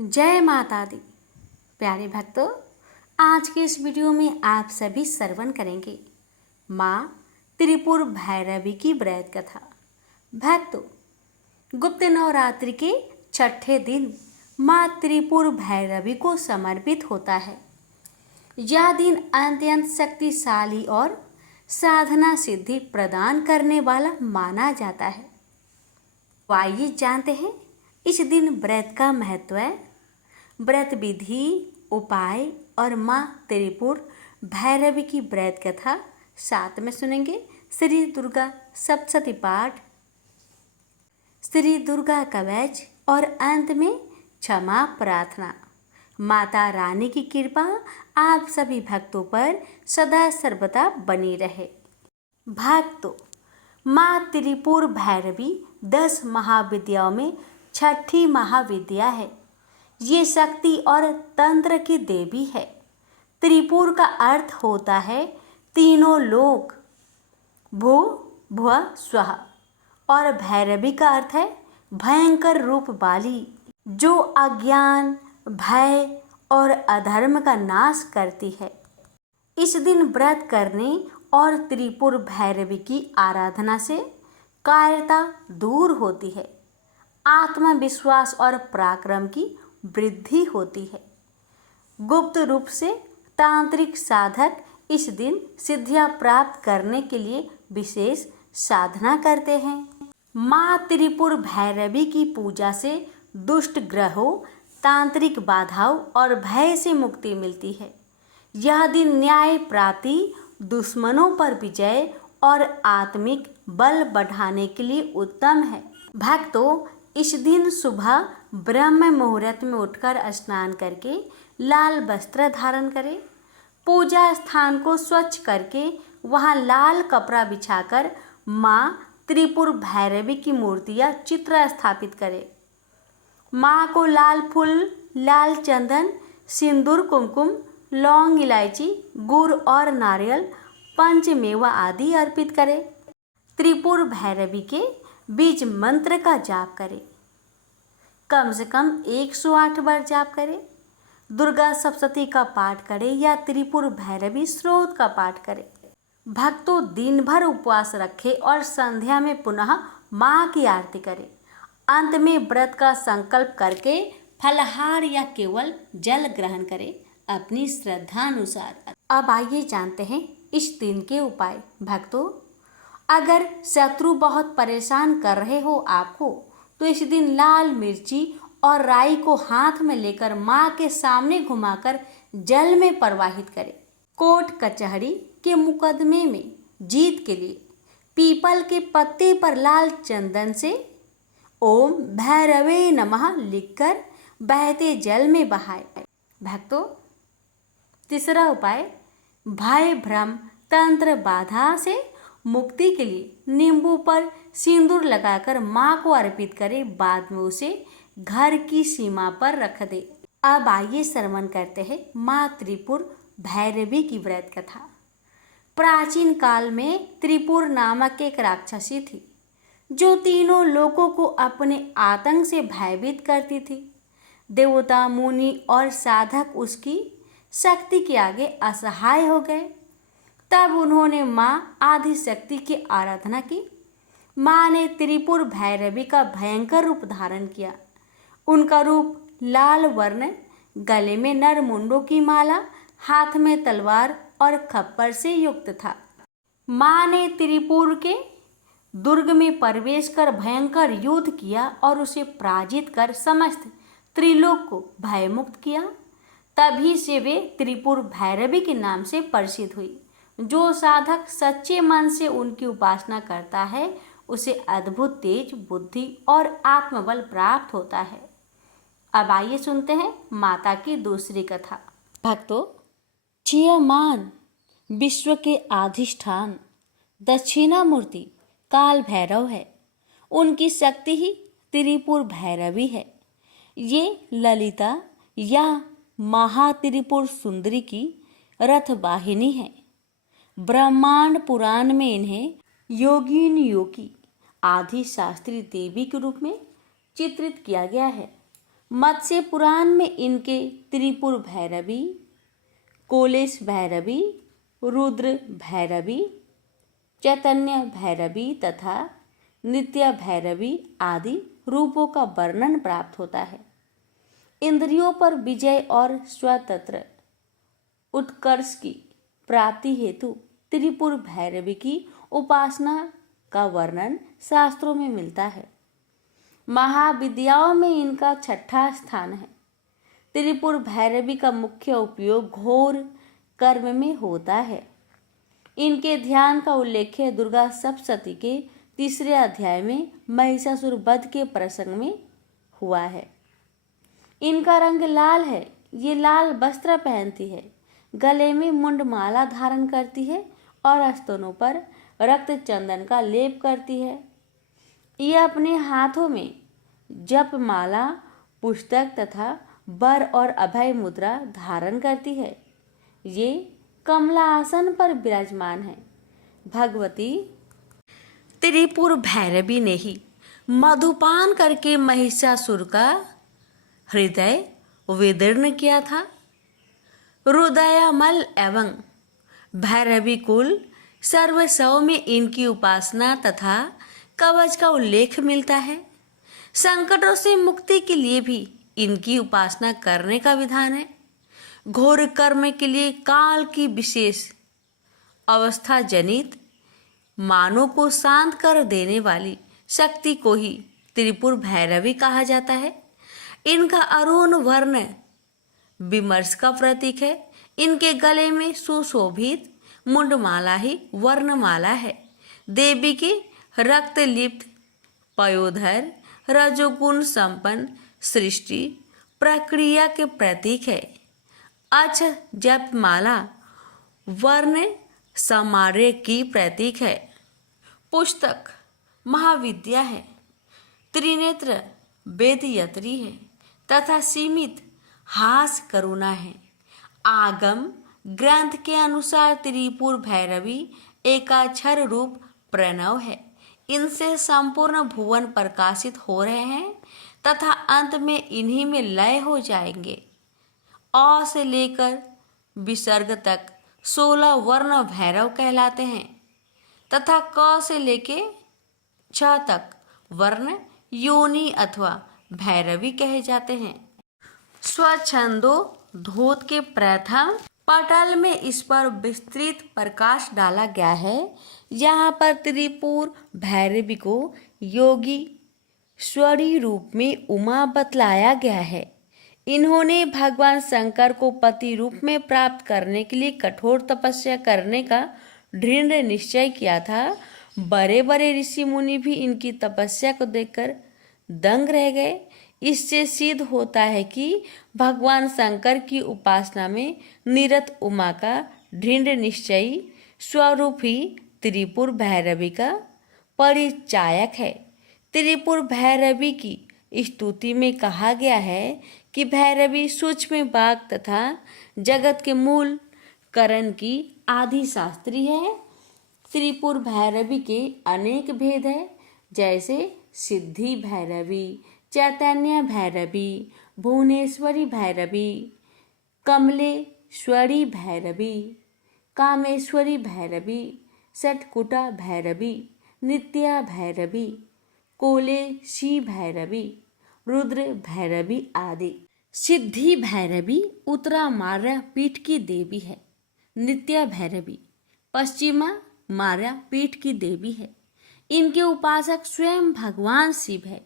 जय माता दी। प्यारे भक्तों, आज के इस वीडियो में आप सभी श्रवण करेंगे माँ त्रिपुर भैरवी की व्रत कथा। भक्तों, गुप्त नवरात्रि के छठे दिन माँ त्रिपुर भैरवी को समर्पित होता है। यह दिन अत्यंत शक्तिशाली और साधना सिद्धि प्रदान करने वाला माना जाता है। तो आइए जानते हैं इस दिन व्रत का महत्व है। व्रत विधि, उपाय और माँ त्रिपुर भैरवी की व्रत कथा साथ में सुनेंगे। श्री दुर्गा सप्तशती पाठ, श्री दुर्गा कवच और अंत में क्षमा प्रार्थना। माता रानी की कृपा आप सभी भक्तों पर सदा सर्वदा बनी रहे। भक्तों, माँ त्रिपुर भैरवी 10 महाविद्याओं में छठी महाविद्या है। ये शक्ति और तंत्र की देवी है। त्रिपुर का अर्थ होता है तीनों लोक, भू भुव स्वः, और भैरवी का अर्थ है भयंकर रूप वाली, जो अज्ञान, भय और अधर्म का नाश करती है। इस दिन व्रत करने और त्रिपुर भैरवी की आराधना से कायरता दूर होती है, आत्मविश्वास और पराक्रम की वृद्धि होती है। गुप्त रूप से तांत्रिक साधक इस दिन सिद्धियां प्राप्त करने के लिए विशेष साधना करते हैं। माँ त्रिपुर भैरवी की पूजा से दुष्ट ग्रहों, तांत्रिक बाधाओं और भय से मुक्ति मिलती है। यह दिन न्याय प्राप्ति, दुश्मनों पर विजय और आत्मिक बल बढ़ाने के लिए उत्तम है। भक्तों, इस दिन सुबह ब्रह्म मुहूर्त में उठकर स्नान करके लाल वस्त्र धारण करें। पूजा स्थान को स्वच्छ करके वहां लाल कपड़ा बिछाकर माँ त्रिपुर भैरवी की मूर्ति या चित्र स्थापित करें। माँ को लाल फूल, लाल चंदन, सिंदूर, कुमकुम, लौंग, इलायची, गुड़ और नारियल, पंचमेवा आदि अर्पित करें। त्रिपुर भैरवी के बीज मंत्र का जाप करें। कम से कम 108 बार जाप करें। दुर्गा सप्तशती का पाठ करें या त्रिपुर भैरवी स्रोत का पाठ करें। भक्तों, दिन भर उपवास रखें और संध्या में पुनः माँ की आरती करें। अंत में व्रत का संकल्प करके फलाहार या केवल जल ग्रहण करें अपनी श्रद्धा अनुसार। अब आइए जानते हैं इस दिन के उपाय। भक्तों, अगर शत्रु बहुत परेशान कर रहे हो आपको, तो इस दिन लाल मिर्ची और राई को हाथ में लेकर माँ के सामने घुमाकर जल में प्रवाहित करें। कोर्ट कचहरी के मुकदमे में जीत के लिए पीपल के पत्ते पर लाल चंदन से ओम भैरवे नमः लिखकर बहते जल में बहाए। भक्तों, तीसरा उपाय, भय भ्रम तंत्र बाधा से मुक्ति के लिए नींबू पर सिंदूर लगाकर माँ को अर्पित करें। बाद में उसे घर की सीमा पर रख दे। अब आइए श्रवण करते हैं माँ त्रिपुर भैरवी की व्रत कथा। प्राचीन काल में त्रिपुर नामक एक राक्षसी थी, जो तीनों लोगों को अपने आतंक से भयभीत करती थी। देवता, मुनि और साधक उसकी शक्ति के आगे असहाय हो गए। तब उन्होंने माँ आदिशक्ति की आराधना की। माँ ने त्रिपुर भैरवी का भयंकर रूप धारण किया। उनका रूप लाल वर्ण, गले में नरमुंडों की माला, हाथ में तलवार और खप्पर से युक्त था। माँ ने त्रिपुर के दुर्ग में प्रवेश कर भयंकर युद्ध किया और उसे पराजित कर समस्त त्रिलोक को भयमुक्त किया। तभी से वे त्रिपुर भैरवी के नाम से प्रसिद्ध हुई। जो साधक सच्चे मन से उनकी उपासना करता है, उसे अद्भुत तेज, बुद्धि और आत्मबल प्राप्त होता है। अब आइए सुनते हैं माता की दूसरी कथा। भक्तों, चीयमान विश्व के अधिष्ठान दक्षिणामूर्ति काल भैरव है। उनकी शक्ति ही त्रिपुर भैरवी है। ये ललिता या महात्रिपुर सुंदरी की रथवाहिनी है। ब्रह्मांड पुराण में इन्हें योगिनियों की आदि शास्त्री देवी के रूप में चित्रित किया गया है। मत्स्य पुराण में इनके त्रिपुर भैरवी, कोलेश भैरवी, रुद्र भैरवी, चैतन्य भैरवी तथा नित्य भैरवी आदि रूपों का वर्णन प्राप्त होता है। इंद्रियों पर विजय और स्वतंत्र उत्कर्ष की प्राप्ति हेतु त्रिपुर भैरवी की उपासना का वर्णन शास्त्रों में मिलता है। महाविद्याओं में इनका छठा स्थान है। त्रिपुर भैरवी का मुख्य उपयोग घोर कर्म में होता है। इनके ध्यान का उल्लेख दुर्गा सप्तशती के 3 अध्याय में महिषासुर वध के प्रसंग में हुआ है। इनका रंग लाल है। ये लाल वस्त्र पहनती है, गले में मुंडमाला धारण करती है और स्तनों पर रक्त चंदन का लेप करती है। ये अपने हाथों में जप माला, पुस्तक तथा वर और अभय मुद्रा धारण करती है। ये कमला आसन पर विराजमान है। भगवती त्रिपुर भैरवी ने ही मधुपान करके महिषासुर का हृदय विदीर्ण किया था। रुदयामल एवं भैरवी कुल सर्वस्व में इनकी उपासना तथा कवच का उल्लेख मिलता है। संकटों से मुक्ति के लिए भी इनकी उपासना करने का विधान है। घोर कर्म के लिए काल की विशेष अवस्था जनित मानों को शांत कर देने वाली शक्ति को ही त्रिपुर भैरवी कहा जाता है। इनका अरुण वर्ण विमर्श का प्रतीक है। इनके गले में सुशोभित मुंडमाला ही वर्णमाला है। देवी के रक्त लिप्त पयोधर रजोगुण संपन्न सृष्टि प्रक्रिया के प्रतीक है। अक्ष जपमाला वर्ण समार्य की प्रतीक है। पुस्तक महाविद्या है। त्रिनेत्र वेदयत्री है तथा सीमित हास करुणा है। आगम ग्रंथ के अनुसार त्रिपुर भैरवी एकाक्षर रूप प्रणव है। इनसे संपूर्ण भुवन प्रकाशित हो रहे हैं तथा अंत में इन्हीं में लय हो जाएंगे। अ से लेकर विसर्ग तक 16 वर्ण भैरव कहलाते हैं तथा क से लेकर 6 तक वर्ण योनि अथवा भैरवी कहे जाते हैं। स्वच्छंदो धोत के प्रथम पटल में इस पर विस्तृत प्रकाश डाला गया है। यहाँ पर त्रिपुर भैरवी को योगी स्वरी रूप में उमा बतलाया गया है। इन्होंने भगवान शंकर को पति रूप में प्राप्त करने के लिए कठोर तपस्या करने का दृढ़ निश्चय किया था। बड़े बड़े ऋषि मुनि भी इनकी तपस्या को देखकर दंग रह गए। इससे सिद्ध होता है कि भगवान शंकर की उपासना में निरत उमा का दृढ़ निश्चयी स्वरूप ही त्रिपुर भैरवी का परिचायक है। त्रिपुर भैरवी की स्तुति में कहा गया है कि भैरवी सूक्ष्म बाग तथा जगत के मूल करण की आदि शास्त्री है। त्रिपुर भैरवी के अनेक भेद है, जैसे सिद्धि भैरवी, चैतन्य भैरवी, भुवनेश्वरी भैरवी, कमलेश्वरी भैरवी, कामेश्वरी भैरवी, षटकुटा भैरवी, नित्या भैरवी, कोलेशी भैरवी, रुद्र भैरवी आदि। सिद्धि भैरवी उत्तरामार्या पीठ की देवी है। नित्या भैरवी पश्चिमा मार्या पीठ की देवी है। इनके उपासक स्वयं भगवान शिव है।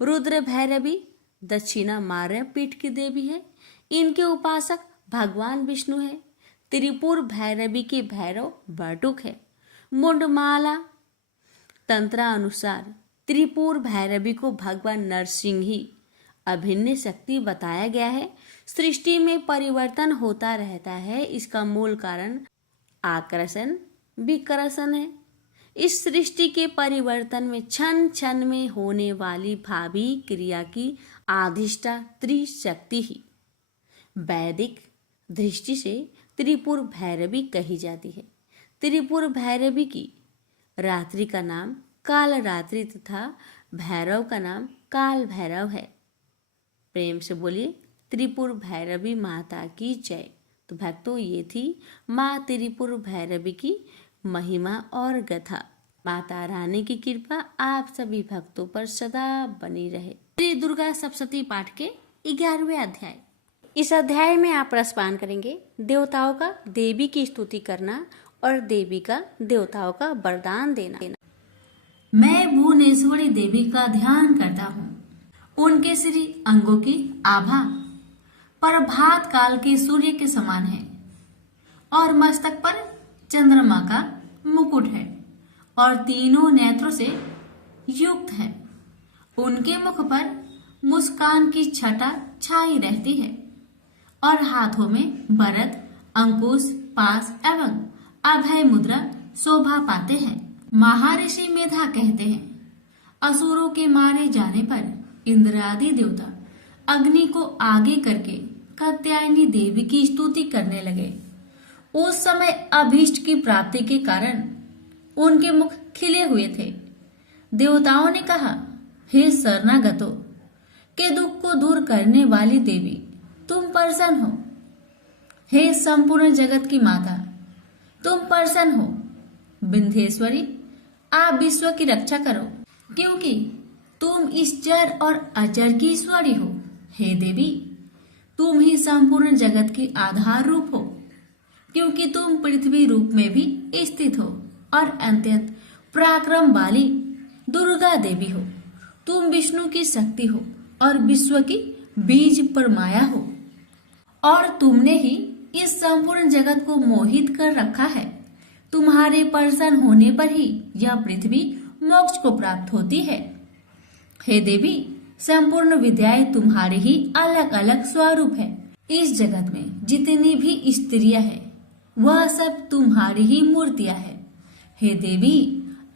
रुद्र भैरवी दक्षिणा मार्या पीठ की देवी है। इनके उपासक भगवान विष्णु है। त्रिपुर भैरवी के भैरव बटुक है। मुंडमाला तंत्रा अनुसार त्रिपुर भैरवी को भगवान नरसिंह ही अभिन्न शक्ति बताया गया है। सृष्टि में परिवर्तन होता रहता है। इसका मूल कारण आकर्षण विकर्षण है। इस सृष्टि के परिवर्तन में क्षण क्षण में होने वाली भावी क्रिया की अधिष्ठा त्रिशक्ति ही वैदिक दृष्टि से त्रिपुर भैरवी कही जाती है। त्रिपुर भैरवी की रात्रि का नाम काल रात्रि तथा भैरव का नाम काल भैरव है। प्रेम से बोलिए त्रिपुर भैरवी माता की जय। तो भक्तों, ये थी माँ त्रिपुर भैरवी की महिमा और गाथा। माता रानी की कृपा आप सभी भक्तों पर सदा बनी रहे। श्री दुर्गा सप्तशती पाठ के 11वें अध्याय। इस अध्याय में आप रसपान करेंगे देवताओं का देवी की स्तुति करना और देवी का देवताओं का वरदान देना। मैं भुवनेश्वरी देवी का ध्यान करता हूँ। उनके श्री अंगों की आभा प्रभात काल के सूर्य के समान है और मस्तक पर चंद्रमा का मुकुट है और तीनों नेत्रों से युक्त है। उनके मुख पर मुस्कान की छटा छाई रहती है और हाथों में वरद, अंकुश, पास एवं अभय मुद्रा शोभा पाते हैं। महर्षि मेधा कहते हैं, असुरों के मारे जाने पर इंद्र आदि देवता अग्नि को आगे करके कात्यायनी देवी की स्तुति करने लगे। उस समय अभीष्ट की प्राप्ति के कारण उनके मुख खिले हुए थे। देवताओं ने कहा, हे शरणागतों के दुख को दूर करने वाली देवी, तुम प्रसन्न हो। हे संपूर्ण जगत की माता, तुम प्रसन्न हो। विंध्येश्वरी, आप विश्व की रक्षा करो, क्योंकि तुम इस जड़ और अजर की ईश्वरी हो। हे देवी, तुम ही संपूर्ण जगत की आधार रूप हो, क्योंकि तुम पृथ्वी रूप में भी स्थित हो और अत्यंत पराक्रम वाली दुर्गा देवी हो। तुम विष्णु की शक्ति हो और विश्व की बीज परमाया हो और तुमने ही इस संपूर्ण जगत को मोहित कर रखा है। तुम्हारे प्रसन्न होने पर ही यह पृथ्वी मोक्ष को प्राप्त होती है। हे देवी, संपूर्ण विद्याएं तुम्हारे ही अलग अलग स्वरूप है। इस जगत में जितनी भी स्त्रियां हैं, वह सब तुम्हारी ही मूर्तियां हैं। हे देवी,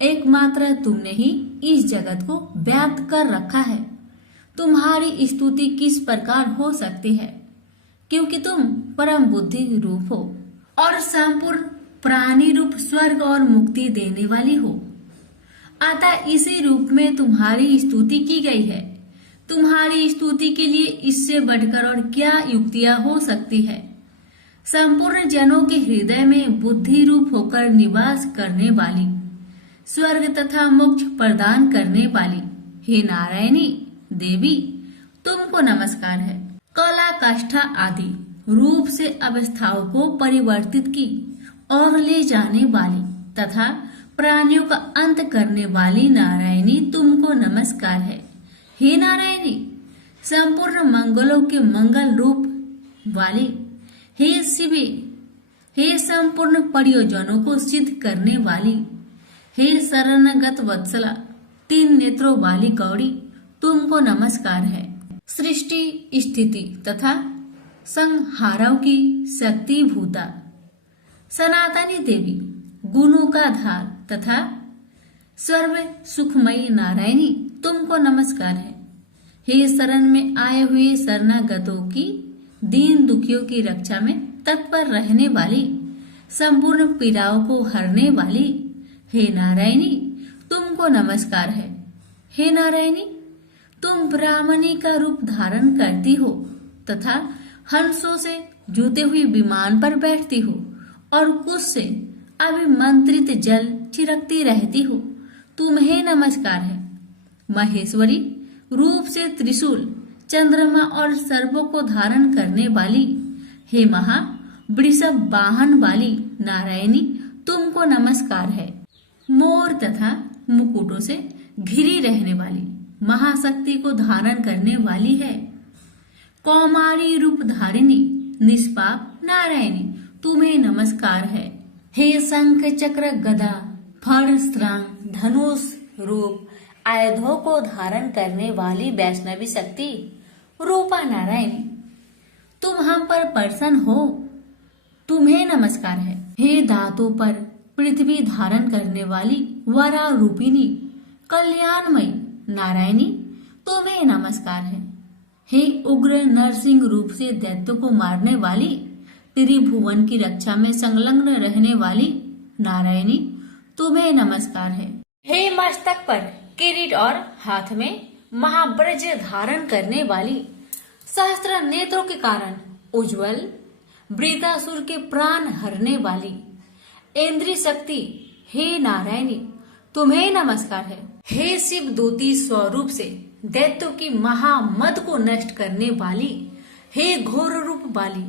एकमात्र तुमने ही इस जगत को व्याप्त कर रखा है। तुम्हारी स्तुति किस प्रकार हो सकती है, क्योंकि तुम परम बुद्धि रूप हो और संपूर्ण प्राणी रूप स्वर्ग और मुक्ति देने वाली हो। अतः इसी रूप में तुम्हारी स्तुति की गई है। तुम्हारी स्तुति के लिए इससे बढ़कर और क्या युक्तियां हो सकती है। संपूर्ण जनों के हृदय में बुद्धि रूप होकर निवास करने वाली, स्वर्ग तथा मोक्ष प्रदान करने वाली हे नारायणी देवी, तुमको नमस्कार है। कला, काष्ठा आदि रूप से अवस्थाओं को परिवर्तित की और ले जाने वाली तथा प्राणियों का अंत करने वाली नारायणी, तुमको नमस्कार है। हे नारायणी, संपूर्ण मंगलों के मंगल रूप वाली हे शिवे, हे संपूर्ण प्रयोजनों को सिद्ध करने वाली हे शरणगत वत्सला, तीन नेत्रों वाली गौरी, तुमको नमस्कार है। सृष्टि, स्थिति तथा संहारों की शक्ति भूता सनातनी देवी, गुणों का धार तथा सर्व सुखमयी नारायणी, तुमको नमस्कार है। हे शरण में आए हुए शरणागतों की, दीन दुखियों की रक्षा में तत्पर रहने वाली, संपूर्ण पीड़ाओं को हरने वाली हे नारायणी, तुमको नमस्कार है। हे नारायणी, तुम ब्राह्मणी का रूप धारण करती हो तथा हंसों से जूते हुए विमान पर बैठती हो और कुछ से अभिमंत्रित जल छिड़कती रहती हो, तुम्हें नमस्कार है। महेश्वरी, रूप से त्रिशूल, चंद्रमा और सर्पों को धारण करने वाली हे महा वृषभ वाहन वाली नारायणी, तुमको नमस्कार है। मोर तथा मुकुटों से घिरी रहने वाली महाशक्ति को धारण करने वाली है। कौमारी रूप धारिणी निष्पाप नारायणी, तुम्हें नमस्कार है। हे शंख चक्र गदा फर स्त्रांग धनुष रूप आयुधों को धारण करने वाली वैष्णवी शक्ति रूपा नारायणी, तुम हम पर प्रसन्न हो, तुम्हें नमस्कार है। हे दांतों पर पृथ्वी धारण करने वाली वरा रूपिणी कल्याणमयी नारायणी, तुम्हें नमस्कार है। हे उग्र नरसिंह रूप से दैत्यों को मारने वाली, त्रिभुवन की रक्षा में संलग्न रहने वाली नारायणी, तुम्हें नमस्कार है। हे मस्तक पर किरीट और हाथ में महाब्रज धारण करने वाली सहस्त्र नेत्रों के कारण उज्जवल, वृत्रासुर के प्राण हरने वाली इंद्रिय शक्ति, हे नारायणी तुम्हें नमस्कार है। हे शिव दूती स्वरूप से दैत्यों की महामद को नष्ट करने वाली, हे घोर रूप वाली,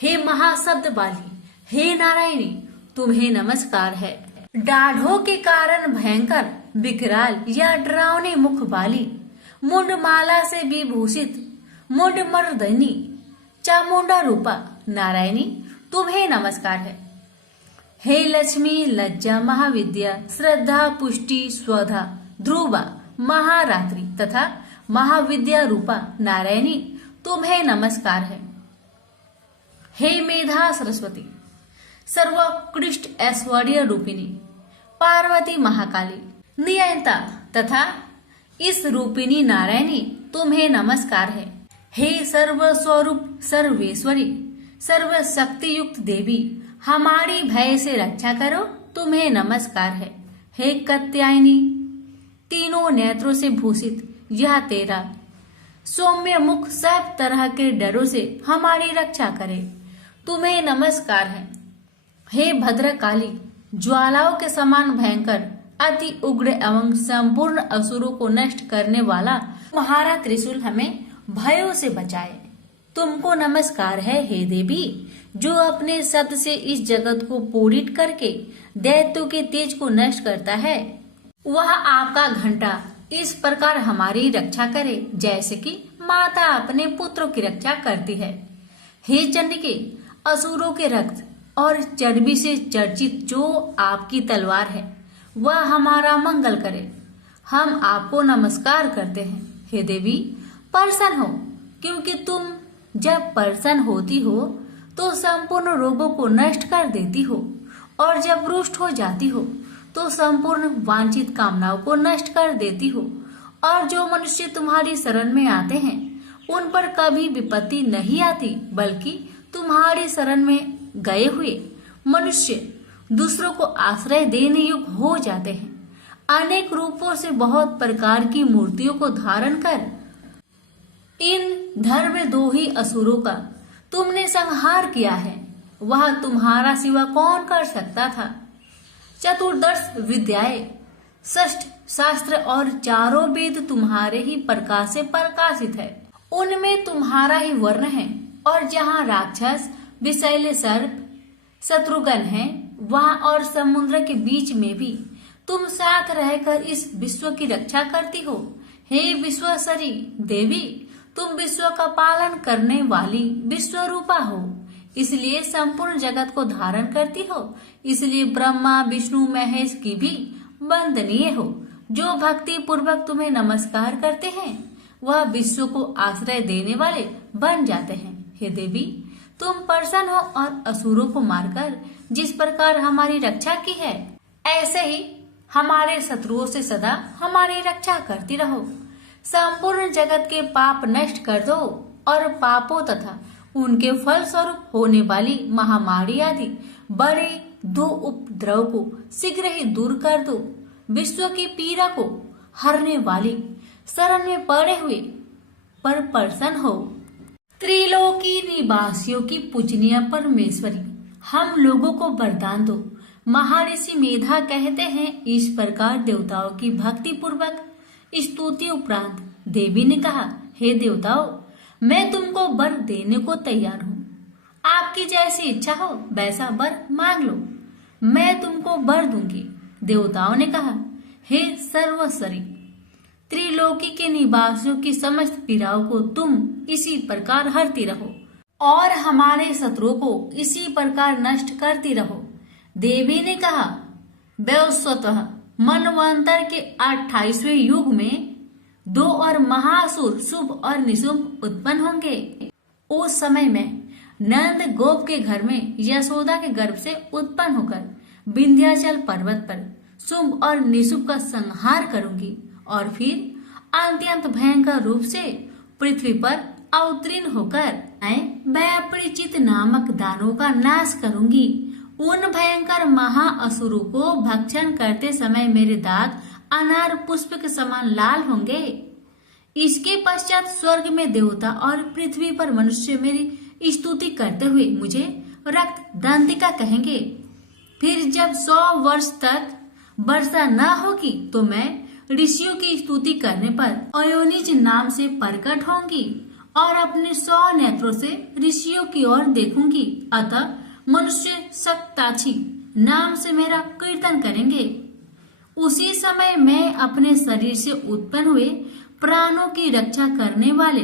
हे महाशब्द वाली, हे नारायणी तुम्हें नमस्कार है। दाढ़ों के कारण भयंकर, विकराल या डरावने मुख वाली, मुंडमाला से विभूषित मुंड मर्दनी चामुंडा रूपा नारायणी तुम्हें नमस्कार है। हे लक्ष्मी, लज्जा, महाविद्या, श्रद्धा, पुष्टि, स्वधा, ध्रुवा, महारात्रि तथा महाविद्या रूपा नारायणी तुम्हें नमस्कार है। हे मेधा सरस्वती, सर्वोत्कृष्ट ऐश्वर्य रूपिणी पार्वती महाकाली, नियंता तथा इस रूपिणी नारायणी तुम्हें नमस्कार है। हे सर्व स्वरूप सर्वेश्वरी, सर्वशक्ति युक्त देवी, हमारी भय से रक्षा करो तुम्हें नमस्कार है। हे कात्यायनी, तीनों नेत्रों से भूषित यह तेरा सौम्य मुख सब तरह के डरों से हमारी रक्षा करे तुम्हें नमस्कार है। हे भद्रकाली, ज्वालाओं के समान भयंकर, अति उग्र एवं संपूर्ण असुरों को नष्ट करने वाला तुम्हारा त्रिशूल हमें भयों से बचाए तुमको नमस्कार है। हे देवी, जो अपने शब्द से इस जगत को पूरित करके दैत्यों के तेज को नष्ट करता है, वह आपका घंटा इस प्रकार हमारी रक्षा करे जैसे कि माता अपने पुत्रों की रक्षा करती है। हे चंडिके, असुरों के रक्त और चर्बी से चर्चित जो आपकी तलवार है वह हमारा मंगल करे, हम आपको नमस्कार करते हैं। हे देवी, प्रसन्न हो, क्योंकि तुम जब प्रसन्न होती हो तो संपूर्ण रोगों को नष्ट कर देती हो, और जब रुष्ट हो जाती हो तो संपूर्ण वांछित कामनाओं को नष्ट कर देती हो। और जो मनुष्य तुम्हारी शरण में आते हैं उन पर कभी विपत्ति नहीं आती, बल्कि तुम्हारी शरण में गए हुए मनुष्य दूसरों को आश्रय देने योग्य हो जाते हैं। अनेक रूपों से बहुत प्रकार की मूर्तियों को धारण कर इन धर्मद्रोही असुरों का तुमने संहार किया है, वह तुम्हारा सिवा कौन कर सकता था। चतुर्दश विद्याएं, षष्ठ शास्त्र और चारों वेद तुम्हारे ही प्रकाश से प्रकाशित है, उनमें तुम्हारा ही वर्ण है। और जहाँ राक्षस, विषैले सर्प, शत्रुघ्न है, वहाँ और समुद्र के बीच में भी तुम साथ रहकर इस विश्व की रक्षा करती हो। हे विश्वसरी देवी, तुम विश्व का पालन करने वाली विश्वरूपा हो, इसलिए संपूर्ण जगत को धारण करती हो। इसलिए ब्रह्मा, विष्णु, महेश की भी वंदनीय हो। जो भक्ति पूर्वक तुम्हें नमस्कार करते हैं वह विश्व को आश्रय देने वाले बन जाते हैं। हे देवी, तुम प्रसन्न हो और असुरों को मारकर जिस प्रकार हमारी रक्षा की है, ऐसे ही हमारे शत्रुओं से सदा हमारी रक्षा करती रहो। संपूर्ण जगत के पाप नष्ट कर दो और पापों तथा उनके फल स्वरूप होने वाली महामारी आदि बड़े दो उपद्रव को शीघ्र ही दूर कर दो। विश्व की पीड़ा को हरने वाली शरण में पड़े हुए पर प्रसन्न हो। त्रिलोकी निवासियों की पूजनीय परमेश्वरी, हम लोगों को वरदान दो। महर्षि मेधा कहते हैं, इस प्रकार देवताओं की भक्ति पूर्वक स्तुति उपरांत देवी ने कहा, हे देवताओं, मैं तुमको वर देने को तैयार हूँ। आपकी जैसी इच्छा हो वैसा वर मांग लो, मैं तुमको वर दूंगी। देवताओं ने कहा, हे सर्वश्री, त्रिलोकी के निवासियों की समस्त पीड़ाओं को तुम इसी प्रकार हरती रहो और हमारे शत्रुओं को इसी प्रकार नष्ट करती रहो। देवी ने कहा, वैवस्वतः मनवंतर के 28वें युग में 2 और महासुर शुभ और निशुभ उत्पन्न होंगे। उस समय में नंद गोप के घर में यशोदा के गर्भ से उत्पन्न होकर विंध्याचल पर्वत पर शुभ और निशुभ का संहार करूंगी और फिर अत्यंत भयंकर रूप से पृथ्वी पर अवतीर्ण होकर मैं अपरिचित नामक दानों का नाश करूंगी। उन भयंकर महाअसुरों को भक्षण करते समय मेरे दांत अनार पुष्प के समान लाल होंगे। इसके पश्चात स्वर्ग में देवता और पृथ्वी पर मनुष्य मेरी स्तुति करते हुए मुझे रक्त दंतिका कहेंगे। फिर जब 100 वर्ष तक वर्षा न होगी तो मैं ऋषियों की स्तुति करने पर अयोनिज नाम से प्रकट होंगी और अपने 100 नेत्रों से ऋषियों की ओर देखूंगी। अतः मनुष्य सक्ताची नाम से मेरा कीर्तन करेंगे। उसी समय मैं अपने शरीर से उत्पन्न हुए प्राणों की रक्षा करने वाले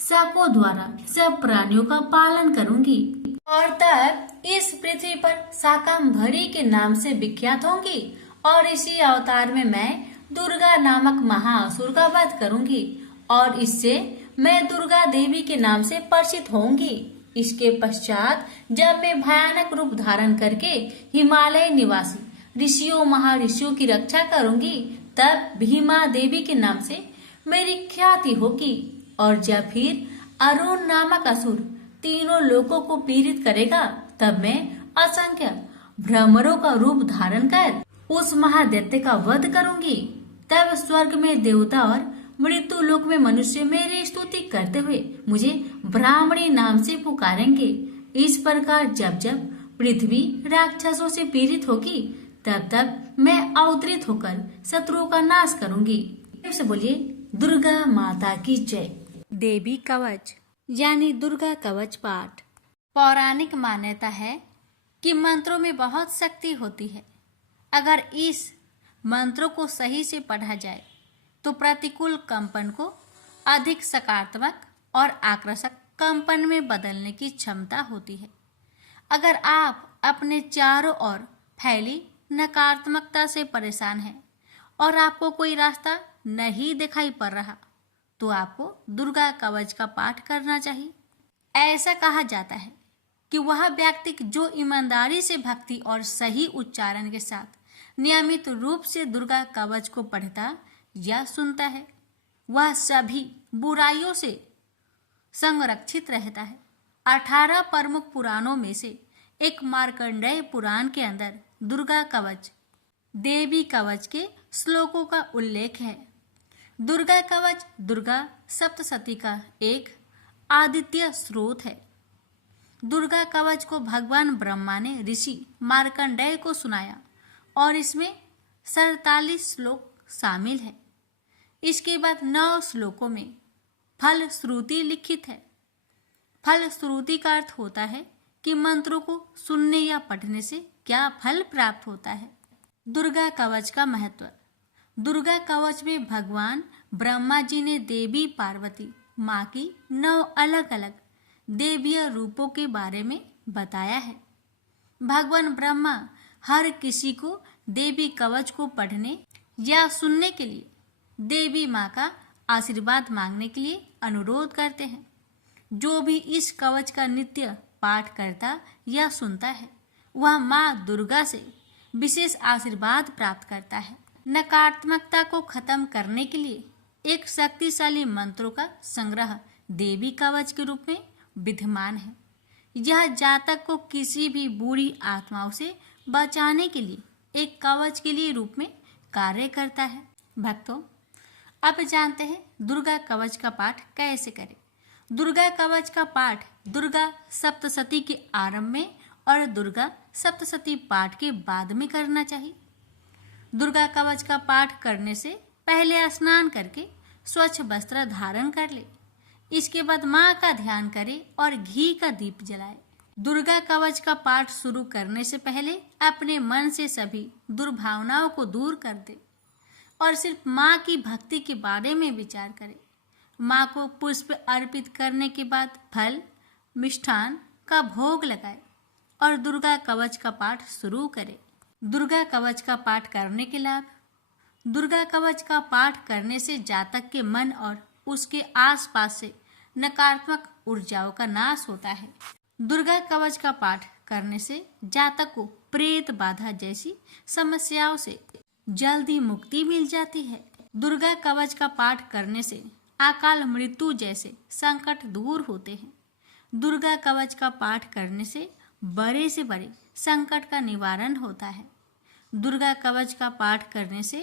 शाकों द्वारा सब प्राणियों का पालन करूंगी और तब इस पृथ्वी पर शाकंभरी के नाम से विख्यात होंगी और इसी अवतार में मैं दुर्गा नामक महाअसुर का वध करूंगी और इससे मैं दुर्गा देवी के नाम से परिचित होंगी। इसके पश्चात जब मैं भयानक रूप धारण करके हिमालय निवासी ऋषियों महाऋषियों की रक्षा करूंगी तब भीमा देवी के नाम से मेरी ख्याति होगी और जब फिर अरुण नामक असुर तीनों लोगों को पीड़ित करेगा तब मैं असंख्य भ्रमरों का रूप धारण कर उस महादैत्य का वध करूंगी। तब स्वर्ग में देवता और मृत्यु लोक में मनुष्य मेरी स्तुति करते हुए मुझे ब्राह्मणी नाम से पुकारेंगे। इस प्रकार जब जब पृथ्वी राक्षसों से पीड़ित होगी तब तब मैं अवतरित होकर शत्रुओं का नाश करूंगी। से बोलिए दुर्गा माता की जय। देवी कवच यानी दुर्गा कवच पाठ। पौराणिक मान्यता है कि मंत्रों में बहुत शक्ति होती है। अगर इस मंत्रों को सही से पढ़ा जाए तो प्रतिकूल कंपन को अधिक सकारात्मक और आकर्षक कंपन में बदलने की क्षमता होती है। अगर आप अपने चारों ओर फैली नकारात्मकता से परेशान हैं और आपको कोई रास्ता नहीं दिखाई पड़ रहा तो आपको दुर्गा कवच का पाठ करना चाहिए। ऐसा कहा जाता है कि वह व्यक्ति जो ईमानदारी से भक्ति और सही उच्चारण के साथ नियमित रूप से दुर्गा कवच को पढ़ता या सुनता है वह सभी बुराइयों से संरक्षित रहता है। 18 प्रमुख पुराणों में से एक मार्कंडेय पुराण के अंदर दुर्गा कवच देवी कवच के श्लोकों का उल्लेख है। दुर्गा कवच दुर्गा सप्तशती का एक आदित्य स्रोत है। दुर्गा कवच को भगवान ब्रह्मा ने ऋषि मार्कंडेय को सुनाया और इसमें 47 श्लोक शामिल है। इसके बाद 9 श्लोकों में फल श्रुति लिखित है। फल श्रुति का अर्थ होता है कि मंत्रों को सुनने या पढ़ने से क्या फल प्राप्त होता है। दुर्गा कवच का महत्व। दुर्गा कवच में भगवान ब्रह्मा जी ने देवी पार्वती माँ की 9 अलग अलग देवीय रूपों के बारे में बताया है। भगवान ब्रह्मा हर किसी को देवी कवच को पढ़ने या सुनने के लिए देवी माँ का आशीर्वाद मांगने के लिए अनुरोध करते हैं। जो भी इस कवच का नित्य पाठ करता या सुनता है वह माँ दुर्गा से विशेष आशीर्वाद प्राप्त करता है। नकारात्मकता को खत्म करने के लिए एक शक्तिशाली मंत्रों का संग्रह देवी कवच के रूप में विद्यमान है। यह जातक को किसी भी बुरी आत्माओं से बचाने के लिए एक कवच के लिए रूप में कार्य करता है। भक्तों, अब जानते हैं दुर्गा कवच का पाठ कैसे करें। दुर्गा कवच का पाठ दुर्गा सप्तशती के आरंभ में और दुर्गा सप्तशती पाठ के बाद में करना चाहिए। दुर्गा कवच का पाठ करने से पहले स्नान करके स्वच्छ वस्त्र धारण कर ले। इसके बाद माँ का ध्यान करे और घी का दीप जलाए। दुर्गा कवच का पाठ शुरू करने से पहले अपने मन से सभी दुर्भावनाओं को दूर कर दे और सिर्फ माँ की भक्ति के बारे में विचार करे। माँ को पुष्प अर्पित करने के बाद फल मिष्ठान का भोग लगाए और दुर्गा कवच का पाठ शुरू करे। दुर्गा कवच का पाठ करने के लाभ। दुर्गा कवच का पाठ करने से जातक के मन और उसके आसपास से नकारात्मक ऊर्जाओं का नाश होता है। दुर्गा कवच का पाठ करने से जातक को प्रेत बाधा जैसी समस्याओं से जल्दी मुक्ति मिल जाती है। दुर्गा कवच का पाठ करने से अकाल मृत्यु जैसे संकट दूर होते हैं। दुर्गा कवच का पाठ करने से बड़े से बड़े संकट का निवारण होता है। दुर्गा कवच का पाठ करने से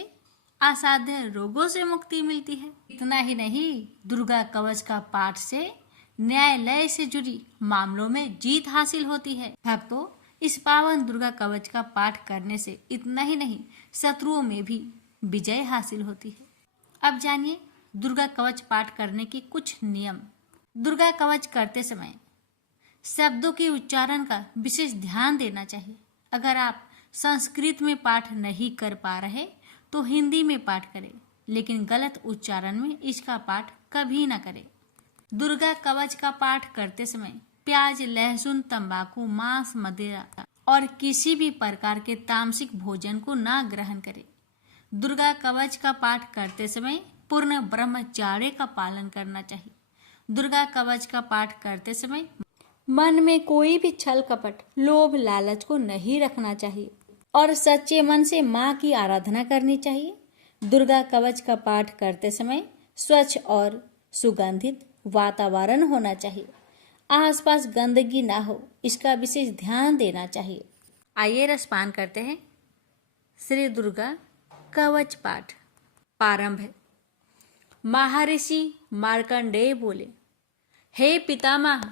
असाध्य रोगों से मुक्ति मिलती है। इतना ही नहीं, दुर्गा कवच का पाठ से न्यायालय से जुड़ी मामलों में जीत हासिल होती है। भक्तों, इस पावन दुर्गा कवच का पाठ करने से इतना ही नहीं, शत्रुओं में भी विजय हासिल होती है। अब जानिए दुर्गा कवच पाठ करने के कुछ नियम। दुर्गा कवच करते समय शब्दों के उच्चारण का विशेष ध्यान देना चाहिए। अगर आप संस्कृत में पाठ नहीं कर पा रहे तो हिंदी में पाठ करें, लेकिन गलत उच्चारण में इसका पाठ कभी ना करें। दुर्गा कवच का पाठ करते समय प्याज, लहसुन, तंबाकू, मांस, मदिरा और किसी भी प्रकार के तामसिक भोजन को ना ग्रहण करें। दुर्गा कवच का पाठ करते समय पूर्ण ब्रह्मचर्य का पालन करना चाहिए। दुर्गा कवच का पाठ करते समय मन में कोई भी छल कपट, लोभ, लालच को नहीं रखना चाहिए और सच्चे मन से माँ की आराधना करनी चाहिए। दुर्गा कवच का पाठ करते समय स्वच्छ और सुगंधित वातावरण होना चाहिए। आसपास गंदगी ना हो, इसका विशेष ध्यान देना चाहिए। आइए रसपान करते हैं श्री दुर्गा कवच पाठ। प्रारंभ है। महर्षि मार्कंडेय बोले, हे पितामह,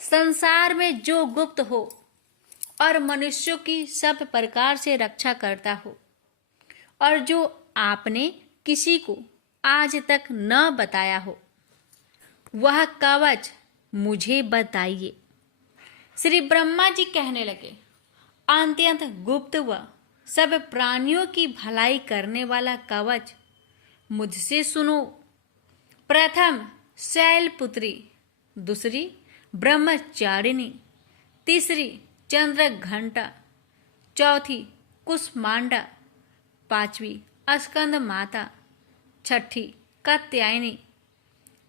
संसार में जो गुप्त हो और मनुष्यों की सब प्रकार से रक्षा करता हो और जो आपने किसी को आज तक न बताया हो, वह कवच मुझे बताइए। श्री ब्रह्मा जी कहने लगे, अत्यंत गुप्त व सब प्राणियों की भलाई करने वाला कवच मुझसे सुनो। प्रथम शैलपुत्री, दूसरी ब्रह्मचारिणी, तीसरी चंद्र घंटा, चौथी कुष्मांडा, पांचवी स्कंद माता, छठी कात्यायनी,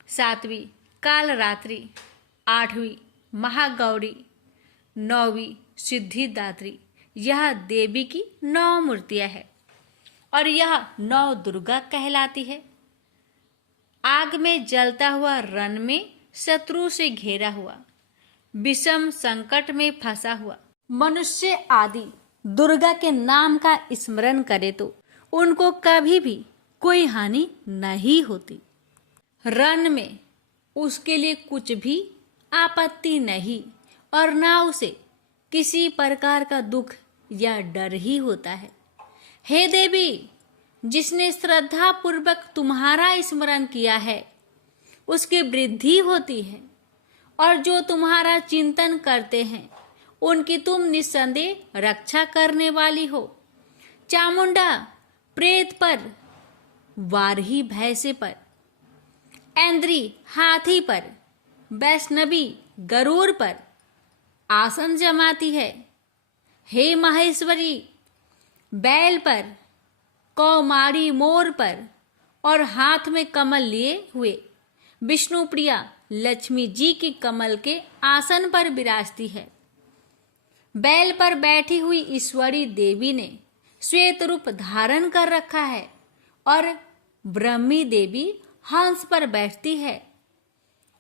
सातवीं कालरात्रि, आठवीं महागौरी, नौवीं सिद्धिदात्री। यह देवी की 9 मूर्तियां हैं और यह 9 दुर्गा कहलाती है। आग में जलता हुआ रण में शत्रु से घेरा हुआ, विषम संकट में फंसा हुआ मनुष्य आदि दुर्गा के नाम का स्मरण करे तो उनको कभी भी कोई हानि नहीं होती। रण में उसके लिए कुछ भी आपत्ति नहीं और ना उसे किसी प्रकार का दुख या डर ही होता है। हे देवी, जिसने श्रद्धा पूर्वक तुम्हारा स्मरण किया है उसकी वृद्धि होती है और जो तुम्हारा चिंतन करते हैं उनकी तुम निस्संदेह रक्षा करने वाली हो। चामुंडा प्रेत पर, वारही भैंसे पर, ऐन्द्री हाथी पर, वैष्णवी गरुड़ पर आसन जमाती है। हे महेश्वरी, बैल पर, कौमारी मोर पर और हाथ में कमल लिए हुए विष्णु प्रिया लक्ष्मी जी के कमल के आसन पर विराजती है। बैल पर बैठी हुई ईश्वरी देवी ने श्वेत रूप धारण कर रखा है और ब्रह्मी देवी हंस पर बैठती है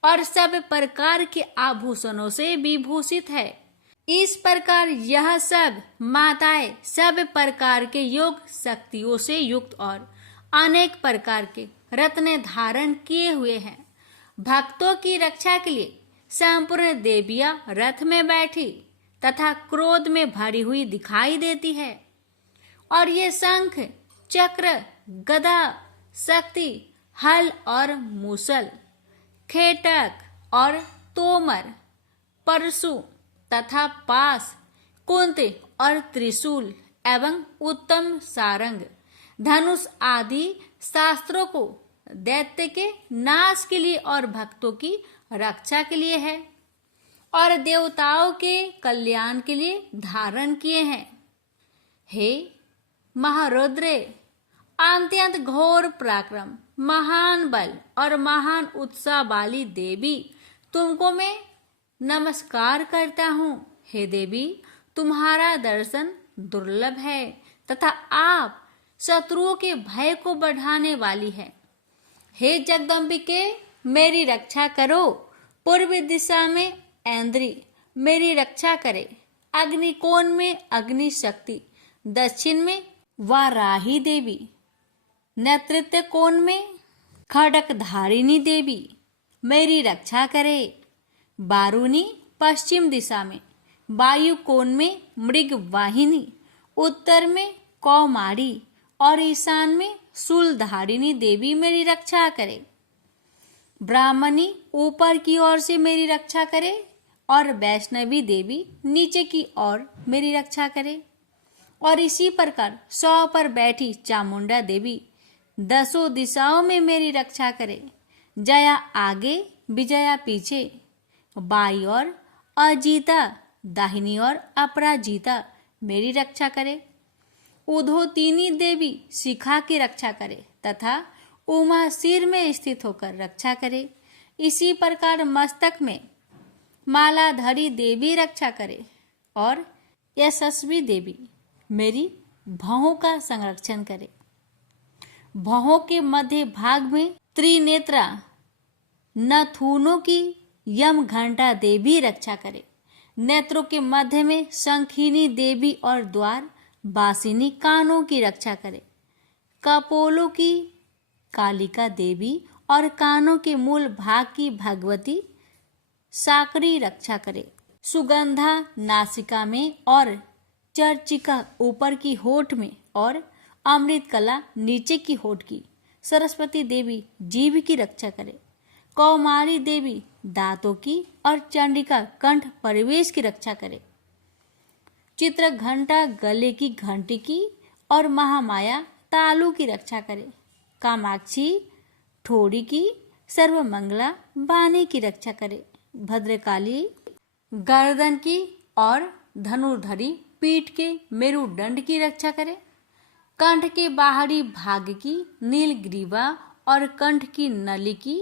और सब प्रकार के आभूषणों से विभूषित है। इस प्रकार यह सब माताएं सब प्रकार के योग शक्तियों से युक्त और अनेक प्रकार के रत्न धारण किए हुए हैं। भक्तों की रक्षा के लिए संपूर्ण देवियां रथ में बैठी तथा क्रोध में भरी हुई दिखाई देती है और ये शंख, चक्र, गदा, शक्ति, हल और मूसल, खेटक और तोमर, परशु तथा पास, कुंती और त्रिशूल एवं उत्तम सारंग, धनुष आदि शास्त्रों को दैत्य के नाश के लिए और भक्तों की रक्षा के लिए है और देवताओं के कल्याण के लिए धारण किए हैं। हे महारुद्रे, अत्यंत घोर पराक्रम, महान बल और महान उत्साह वाली देवी, तुमको मैं नमस्कार करता हूँ। हे देवी, तुम्हारा दर्शन दुर्लभ है तथा आप शत्रुओं के भय को बढ़ाने वाली है। हे जगदम्बिके, मेरी रक्षा करो। पूर्व दिशा में ऐन्द्री मेरी रक्षा करे, अग्निकोण में अग्नि शक्ति, दक्षिण में वाराही देवी, नेतृत्व कोण में खड़क धारिणी देवी मेरी रक्षा करे। बारूनी पश्चिम दिशा में, वायु कोण में मृग वाहिनी, उत्तर में कौमारी और ईशान में शूलधारिणी देवी मेरी रक्षा करे। ब्राह्मणी ऊपर की ओर से मेरी रक्षा करे और वैष्णवी देवी नीचे की ओर मेरी रक्षा करे। और इसी प्रकार 100 पर बैठी चामुंडा देवी 10 दिशाओं में मेरी रक्षा करे। जया आगे विजया पीछे, बाई और अजीता दाहिनी और अपराजिता मेरी रक्षा करे। उधोतिनी देवी शिखा की रक्षा करे तथा उमा सिर में स्थित होकर रक्षा करे। इसी प्रकार मस्तक में मालाधरी देवी रक्षा करे और यशस्वी देवी मेरी भौहों का संरक्षण करे। भौहों के मध्य भाग में त्रिनेत्रा नथुनों की यम घंटा देवी रक्षा करे। नेत्रों के मध्य में शंखिनी देवी और द्वार बासिनी कानों की रक्षा करे। कपोलों की कालिका देवी और कानों के मूल भाग की भगवती साकरी रक्षा करे। सुगंधा नासिका में और चर्चिका ऊपर की होठ में और अमृत कला नीचे की होठ की सरस्वती देवी जीभ की रक्षा करे। कौमारी देवी दांतों की और चंडिका कंठ परिवेश की रक्षा करे। चित्र घंटा गले की घंटी की और महामाया तालू की रक्षा करे। कामाक्षी ठोड़ी की, सर्वमंगला बानी की रक्षा करे। भद्रकाली गर्दन की और धनुर्धरी पीठ के मेरुदंड की रक्षा करे। कंठ के बाहरी भाग की नीलग्रीवा और कंठ की नली की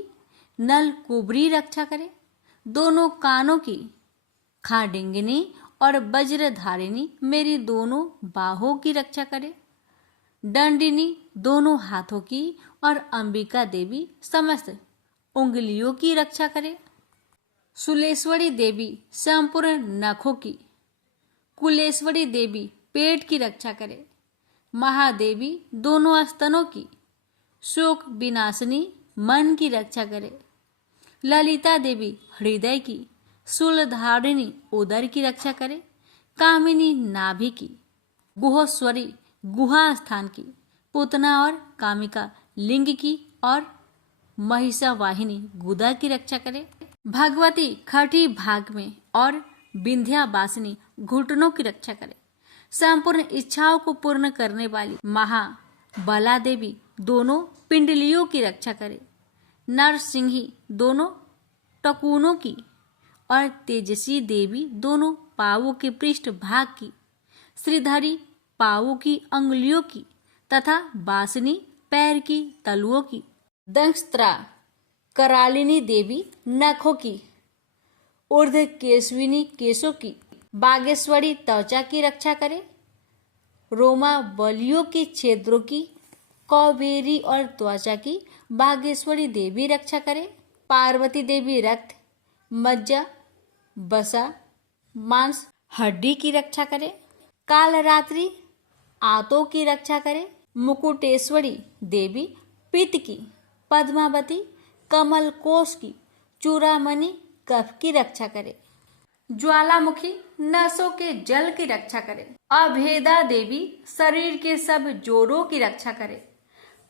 नल कुबरी रक्षा करे। दोनों कानों की खाडिंगिनी और वज्रधारिणी मेरी दोनों बाहों की रक्षा करे। दंडिनी दोनों हाथों की और अंबिका देवी समस्त उंगलियों की रक्षा करे। शूलेश्वरी देवी संपूर्ण नखों की, कुलेश्वरी देवी पेट की रक्षा करे। महादेवी दोनों स्तनों की, शोक विनाशिनी मन की रक्षा करे। ललिता देवी हृदय की, शूलधारिणी उदर की रक्षा करे। कामिनी नाभि की, गुहोश्वरी गुहा स्थान की, पुतना और कामिका लिंग की और महिषा वाहिनी गुदा की रक्षा करे। भगवती खटी भाग में और विंध्यावासिनी घुटनों की रक्षा करे। संपूर्ण इच्छाओं को पूर्ण करने वाली महाबला देवी दोनों पिंडलियों की रक्षा करे। नरसिंही दोनों टकुनों की और तेजसी देवी दोनों पावों के पृष्ठ भाग की, श्रीधरी पावों की अंगुलियों की तथा बासनी पैर की तलुओं की। दंष्ट्रा करालिनी देवी नखों की, ऊर्ध केशविनी केशों की, बागेश्वरी त्वचा की रक्षा करे। रोमा बलियों के छेद्रों की, कौबेरी और त्वचा की बागेश्वरी देवी रक्षा करे। पार्वती देवी रक्त, मज्जा, बसा, मांस, हड्डी की रक्षा करे। कालरात्रि आंतों की रक्षा करे। मुकुटेश्वरी देवी पित्त की, पद्मावती कमल कोश की, चूड़ामणि कफ की रक्षा करे। ज्वालामुखी नसों के जल की रक्षा करे। अभेदा देवी शरीर के सब जोड़ों की रक्षा करे।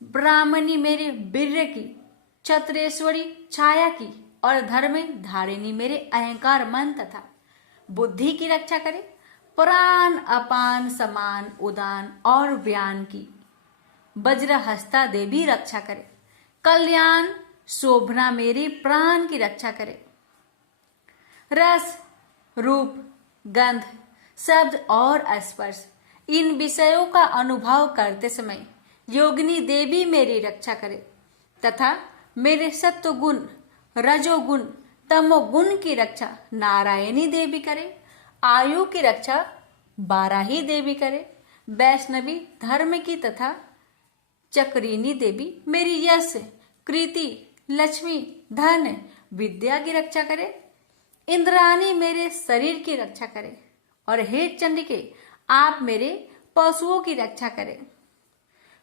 ब्राह्मणी मेरे वीर्य की, छत्रेश्वरी छाया की और धर्म धारिणी मेरे अहंकार मन तथा बुद्धि की रक्षा करे। प्राण अपान समान उदान और व्यान की वज्रहस्ता देवी रक्षा करे। कल्याण शोभना मेरे प्राण की रक्षा करे। रस रूप गंध शब्द और स्पर्श इन विषयों का अनुभव करते समय योगिनी देवी मेरी रक्षा करे तथा मेरे सत्व गुण रजोगुण तमोगुण की रक्षा नारायणी देवी करे। आयु की रक्षा बाराही देवी करे। वैष्णवी धर्म की तथा चक्रिनी देवी मेरी यश कृति लक्ष्मी धन विद्या की रक्षा करे। इंद्राणी मेरे शरीर की रक्षा करे और हे चंडिके आप मेरे पशुओं की रक्षा करें।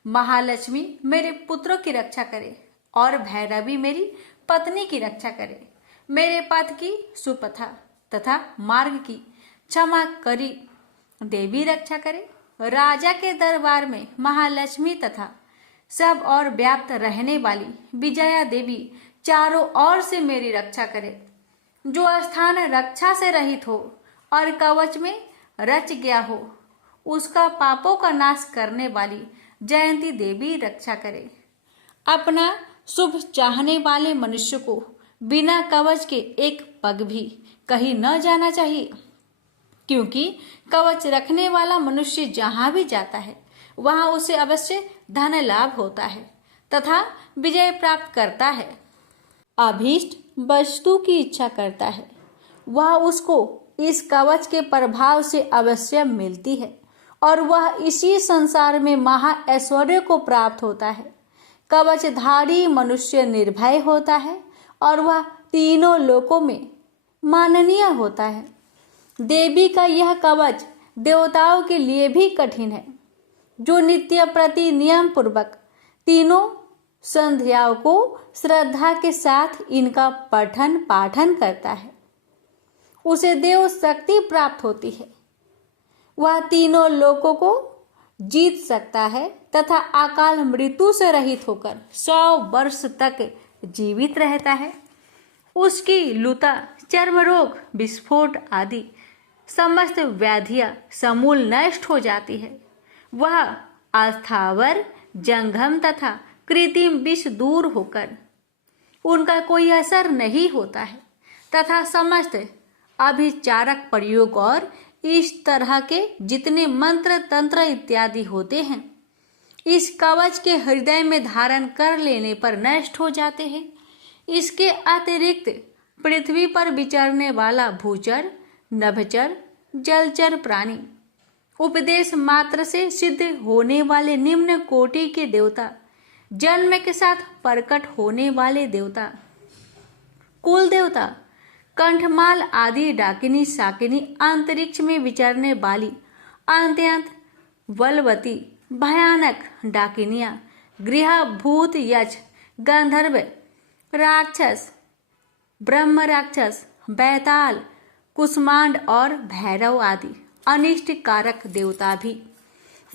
महालक्ष्मी मेरे पुत्रों की रक्षा करे और भैरवी मेरी पत्नी की रक्षा करे। मेरे पथ की सुपथा तथा मार्ग की क्षमा करी देवी रक्षा करे। राजा के दरबार में महालक्ष्मी तथा सब और व्याप्त रहने वाली विजया देवी चारों ओर से मेरी रक्षा करे। जो स्थान रक्षा से रहित हो और कवच में रच गया हो, उसका पापों का नाश करने वाली जयंती देवी रक्षा करे। अपना शुभ चाहने वाले मनुष्य को बिना कवच के एक पग भी कहीं न जाना चाहिए, क्योंकि कवच रखने वाला मनुष्य जहां भी जाता है वहां उसे अवश्य धन लाभ होता है तथा विजय प्राप्त करता है। अभीष्ट वस्तु की इच्छा करता है, वह उसको इस कवच के प्रभाव से अवश्य मिलती है और वह इसी संसार में महा ऐश्वर्य को प्राप्त होता है। कवचधारी मनुष्य निर्भय होता है और वह तीनों लोकों में माननीय होता है। देवी का यह कवच देवताओं के लिए भी कठिन है। जो नित्य प्रति नियम पूर्वक तीनों संध्याओं को श्रद्धा के साथ इनका पठन पाठन करता है, उसे देव शक्ति प्राप्त होती है। वह तीनों लोकों को जीत सकता है तथा अकाल मृत्यु से रहित होकर 100 वर्ष तक जीवित रहता है। उसकी लुता, चर्म रोग, विस्फोट आदि समस्त व्याधियां समूल नष्ट हो जाती है। वह अस्थावर, जंगम तथा कृत्रिम विष दूर होकर उनका कोई असर नहीं होता है तथा समस्त अभिचारक प्रयोग और इस तरह के जितने मंत्र तंत्र इत्यादि होते हैं, इस कवच के हृदय में धारण कर लेने पर नष्ट हो जाते हैं। इसके अतिरिक्त पृथ्वी पर विचरने वाला भूचर, नभचर, जलचर प्राणी, उपदेश मात्र से सिद्ध होने वाले निम्न कोटि के देवता, जन्म के साथ प्रकट होने वाले देवता, कुल देवता, कंठमाल आदि डाकिनी शाकिनी, अंतरिक्ष में विचरने वाली अत्यंत बलवती भयानक डाकिनियां, गृह भूत, यक्ष, गंधर्व, राक्षस, ब्रह्म राक्षस, बैताल, कुष्मांड और भैरव आदि अनिष्ट कारक देवता भी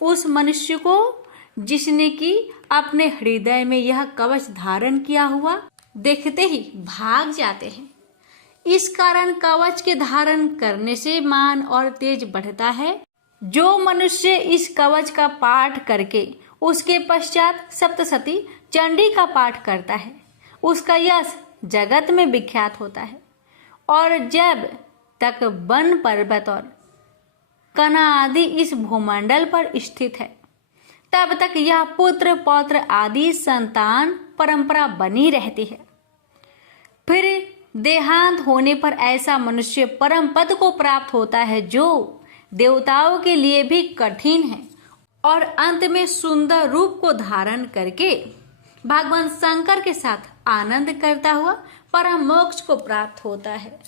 उस मनुष्य को, जिसने कि अपने हृदय में यह कवच धारण किया हुआ, देखते ही भाग जाते हैं। इस कारण कवच के धारण करने से मान और तेज बढ़ता है। जो मनुष्य इस कवच का पाठ करके उसके पश्चात सप्तशती चंडी का पाठ करता है, उसका यश जगत में विख्यात होता है। और जब तक वन पर्वत और कना आदि इस भूमंडल पर स्थित है, तब तक यह पुत्र पौत्र आदि संतान परंपरा बनी रहती है। फिर देहांत होने पर ऐसा मनुष्य परम पद को प्राप्त होता है, जो देवताओं के लिए भी कठिन है, और अंत में सुंदर रूप को धारण करके भगवान शंकर के साथ आनंद करता हुआ परम मोक्ष को प्राप्त होता है।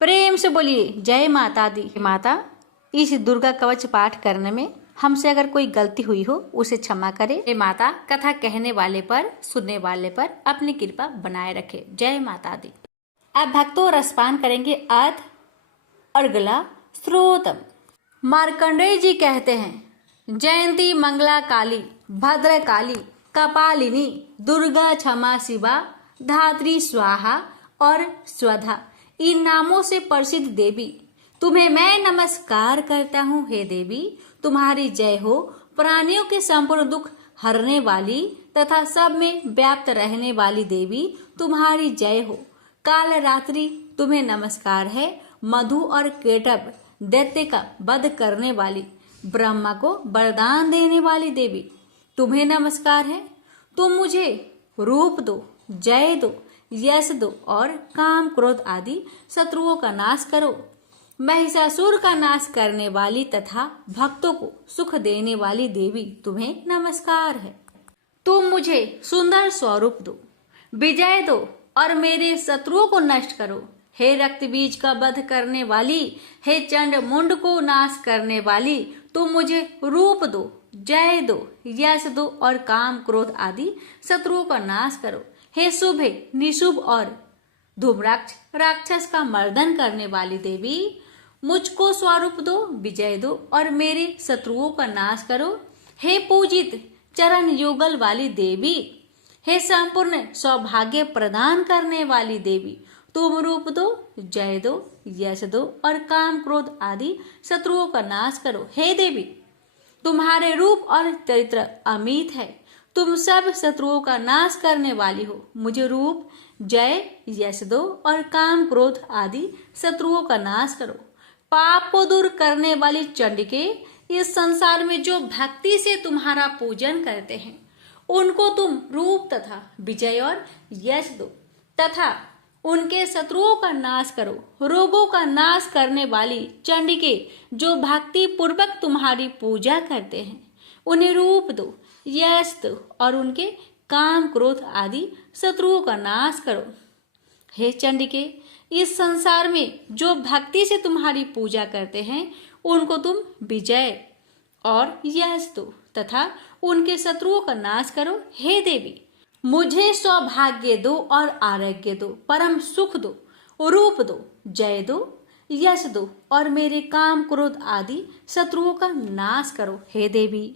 प्रेम से बोलिए जय माता दी। माता, इस दुर्गा कवच पाठ करने में हमसे अगर कोई गलती हुई हो उसे क्षमा करे। हे माता, कथा कहने वाले पर, सुनने वाले पर अपनी कृपा बनाए रखे। जय माता दी। अब भक्तों रसपान करेंगे अर्थ और गला श्रोतम। मार्कंडेय जी कहते हैं, जयंती मंगला काली, भद्र काली, कपालिनी, दुर्गा, क्षमा शिवा, धात्री, स्वाहा और स्वधा, इन नामों से प्रसिद्ध देवी, तुम्हें मैं नमस्कार करता हूँ। हे देवी, तुम्हारी जय हो। प्राणियों के संपूर्ण दुख हरने वाली तथा सब में व्याप्त रहने वाली देवी, तुम्हारी जय हो। काल रात्रि तुम्हें नमस्कार है। मधु और केटभ दैत्य का वध करने वाली, ब्रह्मा को वरदान देने वाली देवी, तुम्हें नमस्कार है। तुम मुझे रूप दो, जय दो, यश दो और काम क्रोध आदि शत्रुओं का नाश करो। महिषासुर का नाश करने वाली तथा भक्तों को सुख देने वाली देवी, तुम्हें नमस्कार है। तुम मुझे सुंदर स्वरूप दो, विजय दो और मेरे शत्रुओं को नष्ट करो। हे रक्त बीज का वध करने वाली, हे चंड मुंड को नाश करने वाली, तुम मुझे रूप दो, जय दो, यश दो और काम क्रोध आदि शत्रुओं का नाश करो। हे शुभ निशुभ और धूम्राक्ष राक्षस का मर्दन करने वाली देवी, मुझको स्वरूप दो, विजय दो और मेरे शत्रुओं का नाश करो। हे पूजित चरण युगल वाली देवी, हे संपूर्ण सौभाग्य प्रदान करने वाली देवी, तुम रूप दो, जय दो, यश दो और काम क्रोध आदि शत्रुओं का नाश करो। हे देवी, तुम्हारे रूप और चरित्र अमित है, तुम सब शत्रुओं का नाश करने वाली हो। मुझे रूप, जय, यश दो और काम क्रोध आदि शत्रुओं का नाश करो। पाप को दूर करने वाली चंडिके, इस संसार में जो भक्ति से तुम्हारा पूजन करते हैं उनको तुम रूप तथा विजय और यश दो तथा उनके शत्रुओं का नाश करो। रोगों का नाश करने वाली चंडिके, जो भक्ति पूर्वक तुम्हारी पूजा करते हैं उन्हें रूप दो, यश दो और उनके काम क्रोध आदि शत्रुओं का नाश करो। हे चंडिके, इस संसार में जो भक्ति से तुम्हारी पूजा करते हैं उनको तुम विजय और यश दो तथा उनके शत्रुओं का नाश करो। हे देवी, मुझे सौभाग्य दो और आरोग्य दो, परम सुख दो, रूप दो, जय दो, यश दो और मेरे काम क्रोध आदि शत्रुओं का नाश करो। हे देवी,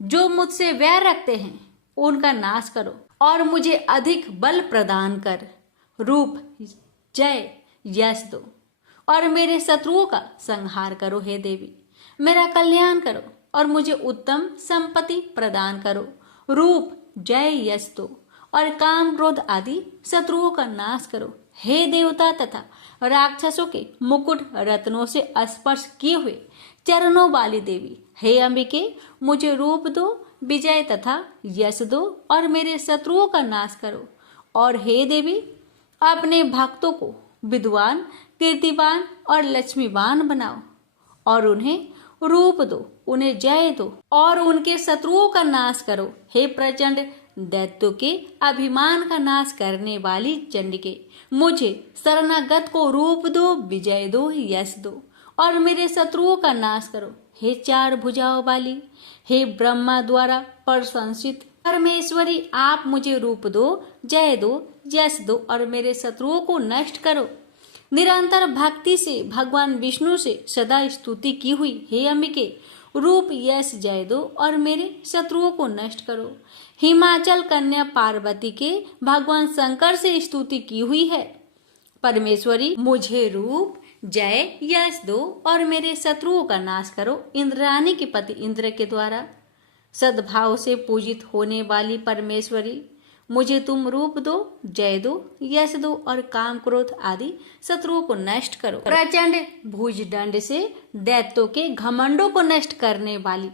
जो मुझसे वैर रखते हैं उनका नाश करो और मुझे अधिक बल प्रदान कर रूप, जय, यश दो और मेरे शत्रुओं का संहार करो। हे देवी, मेरा कल्याण करो और मुझे उत्तम संपत्ति प्रदान करो। रूप, जय, यश दो और काम क्रोध आदि शत्रुओं का नाश करो। हे देवता तथा राक्षसों के मुकुट रत्नों से स्पर्श किए हुए चरणों वाली देवी, हे अंबिके, मुझे रूप दो, विजय तथा यश दो और मेरे शत्रुओं का नाश करो। और हे देवी, अपने भक्तों को विद्वान, कीर्तिवान और लक्ष्मीवान बनाओ और उन्हें रूप दो, उन्हें जय दो और उनके शत्रुओं का नाश करो। हे प्रचंड दैत्यों के अभिमान का नाश करने वाली चंडिके, मुझे शरणागत को रूप दो, विजय दो, यश दो और मेरे शत्रुओं का नाश करो। हे चार भुजाओं वाली, हे ब्रह्मा द्वारा प्रशंसित परमेश्वरी, आप मुझे रूप दो, जय दो, यश दो और मेरे शत्रुओं को नष्ट करो। निरंतर भक्ति से भगवान विष्णु से सदा स्तुति की हुई हे अंबिके, रूप, यश, जय दो और मेरे शत्रुओं को नष्ट करो। हिमाचल कन्या पार्वती के भगवान शंकर से स्तुति की हुई है परमेश्वरी, मुझे रूप, जय, यश दो और मेरे शत्रुओं का नाश करो। इंद्राणी के पति इंद्र के द्वारा सद्भाव से पूजित होने वाली परमेश्वरी, मुझे तुम रूप दो, जय दो, यश दो और काम क्रोध आदि शत्रुओं को नष्ट करो। प्रचंड भुजदंड से दैत्यों के घमंडों को नष्ट करने वाली,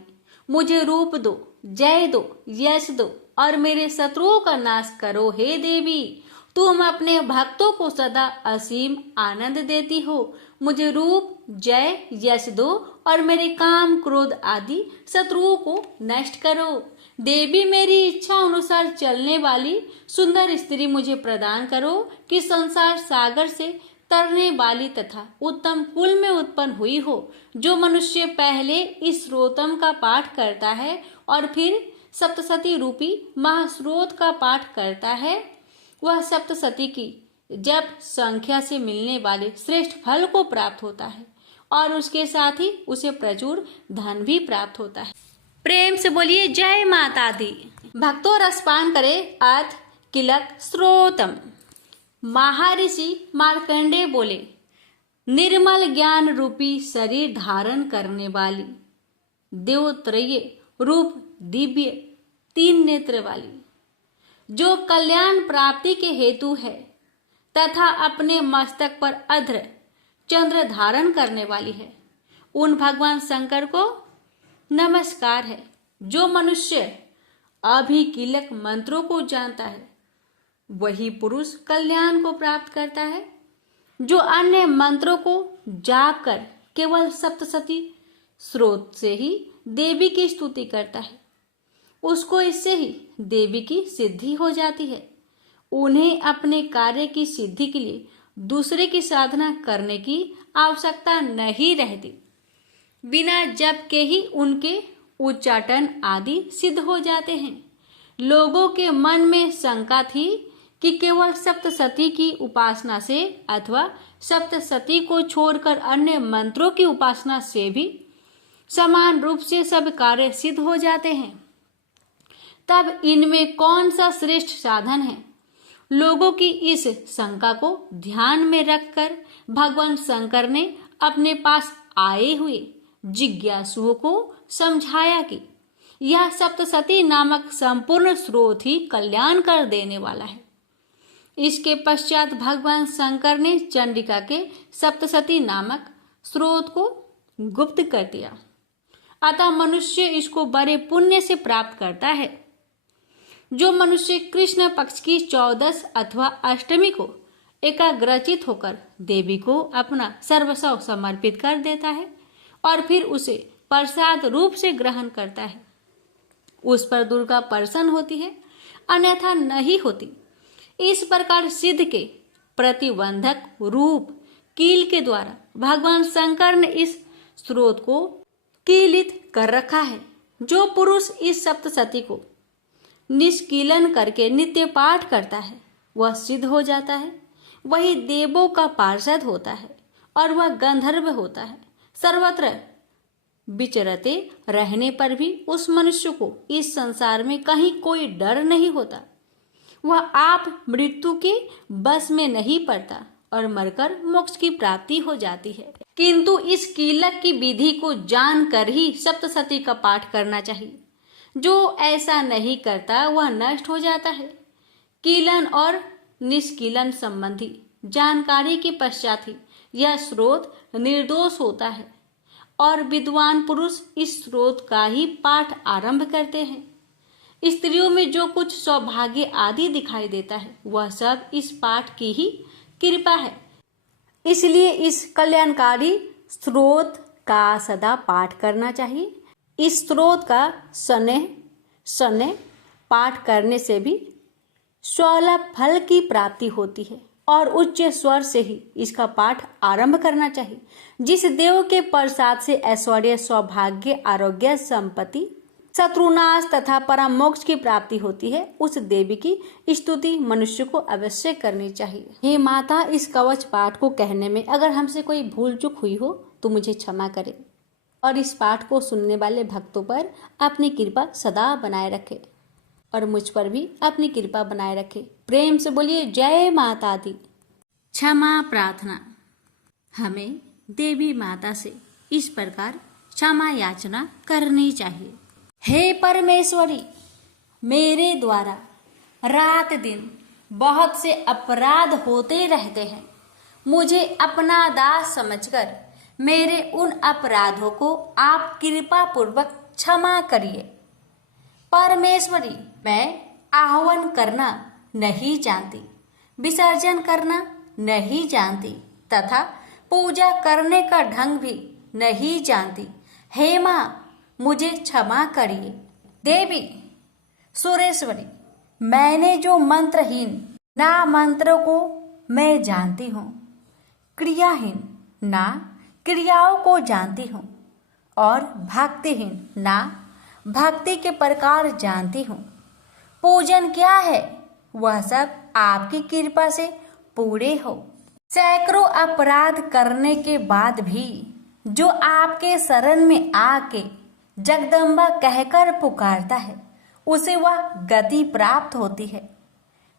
मुझे रूप दो, जय दो, यश दो और मेरे शत्रुओं का नाश करो। हे देवी, तुम अपने भक्तों को सदा असीम आनंद देती हो, मुझे रूप, जय, यश दो और मेरे काम क्रोध आदि शत्रुओं को नष्ट करो। देवी, मेरी इच्छा अनुसार चलने वाली सुंदर स्त्री मुझे प्रदान करो कि संसार सागर से तरने वाली तथा उत्तम कुल में उत्पन्न हुई हो। जो मनुष्य पहले इस स्रोतम का पाठ करता है और फिर सप्तशती रूपी महास्रोत का पाठ करता है, वह सप्तशती की जप संख्या से मिलने वाले श्रेष्ठ फल को प्राप्त होता है और उसके साथ ही उसे प्रचुर धन भी प्राप्त होता है। प्रेम से बोलिए जय माता दी। भक्तों, रसपान करे अथ किलक स्रोतम। महर्षि मार्कंडेय बोले, निर्मल ज्ञान रूपी शरीर धारण करने वाली, देवत्रय रूप दिव्य तीन नेत्र वाली, जो कल्याण प्राप्ति के हेतु है तथा अपने मस्तक पर अध्र चंद्र धारण करने वाली है, उन भगवान शंकर को नमस्कार है। जो मनुष्य अभिकीलक मंत्रों को जानता है वही पुरुष कल्याण को प्राप्त करता है। जो अन्य मंत्रों को जाप कर केवल सप्तशती स्रोत से ही देवी की स्तुति करता है, उसको इससे ही देवी की सिद्धि हो जाती है। उन्हें अपने कार्य की सिद्धि के लिए दूसरे की साधना करने की आवश्यकता नहीं रहती। बिना जप के ही उनके उच्चाटन आदि सिद्ध हो जाते हैं। लोगों के मन में शंका थी कि केवल सप्तशती की उपासना से अथवा सप्तशती को छोड़कर अन्य मंत्रों की उपासना से भी समान रूप से सब कार्य सिद्ध हो जाते हैं। तब इनमें कौन सा श्रेष्ठ साधन है? लोगों की इस शंका को ध्यान में रखकर भगवान शंकर ने अपने पास आए हुए जिज्ञासुओं को समझाया कि यह सप्तशती नामक संपूर्ण स्रोत ही कल्याण कर देने वाला है। इसके पश्चात भगवान शंकर ने चंडिका के सप्तशती नामक स्रोत को गुप्त कर दिया। अतः मनुष्य इसको बड़े पुण्य से प्राप्त करता है। जो मनुष्य कृष्ण पक्ष की 14 अथवा अष्टमी को एकाग्रचित होकर देवी को अपना सर्वस्व समर्पित कर देता है और फिर उसे प्रसाद रूप से ग्रहण करता है, उस पर दुर्गा प्रसन्न होती है, अन्यथा नहीं होती। इस प्रकार सिद्ध के प्रतिबंधक रूप कील के द्वारा भगवान शंकर ने इस स्रोत को कीलित कर रखा है। जो पुरुष इस सप्तशती को निष्कीलन करके नित्य पाठ करता है वह सिद्ध हो जाता है, वही देवों का पार्षद होता है और वह गंधर्व होता है। सर्वत्र विचरते रहने पर भी उस मनुष्य को इस संसार में कहीं कोई डर नहीं होता। वह आप मृत्यु के बस में नहीं पड़ता और मरकर मोक्ष की प्राप्ति हो जाती है। किंतु इस कीलक की विधि को जानकर ही सप्तशती का पाठ करना चाहिए। जो ऐसा नहीं करता वह नष्ट हो जाता है। कीलन और निष्कीलन संबंधी जानकारी के पश्चात ही यह स्रोत निर्दोष होता है और विद्वान पुरुष इस स्रोत का ही पाठ आरंभ करते हैं। स्त्रियों में जो कुछ सौभाग्य आदि दिखाई देता है वह सब इस पाठ की ही कृपा है। इसलिए इस कल्याणकारी स्रोत का सदा पाठ करना चाहिए। इस स्रोत का शनैः पाठ करने से भी स्वलभ फल की प्राप्ति होती है और उच्च स्वर से ही इसका पाठ आरंभ करना चाहिए। जिस देव के प्रसाद से ऐश्वर्य, सौभाग्य, आरोग्य, संपत्ति, शत्रुनाश तथा परम मोक्ष की प्राप्ति होती है, उस देवी की स्तुति मनुष्य को अवश्य करनी चाहिए। हे माता, इस कवच पाठ को कहने में अगर हमसे कोई भूल चूक हुई हो तो मुझे क्षमा करें और इस पाठ को सुनने वाले भक्तों पर अपनी कृपा सदा बनाए रखे और मुझ पर भी अपनी कृपा बनाए रखे। प्रेम से बोलिए जय माता दी। क्षमा प्रार्थना। हमें देवी माता से इस प्रकार क्षमा याचना करनी चाहिए। हे परमेश्वरी, मेरे द्वारा रात दिन बहुत से अपराध होते रहते हैं। मुझे अपना दास समझकर मेरे उन अपराधों को आप कृपा पूर्वक क्षमा करिए। परमेश्वरी, मैं आह्वान करना नहीं जानती, विसर्जन करना नहीं जानती तथा पूजा करने का ढंग भी नहीं जानती। हे माँ, मुझे क्षमा करिए। देवी सुरेश्वरी, मैंने जो मंत्रहीन ना मंत्रों को मैं जानती हूँ, क्रियाहीन ना क्रियाओं को जानती हूँ और भक्तिहीन ना भक्ति के प्रकार जानती हूँ। पूजन क्या है वह सब आपकी कृपा से पूरे हो। सैकड़ों अपराध करने के बाद भी जो आपके शरण में आके जगदम्बा कहकर पुकारता है उसे वह गति प्राप्त होती है,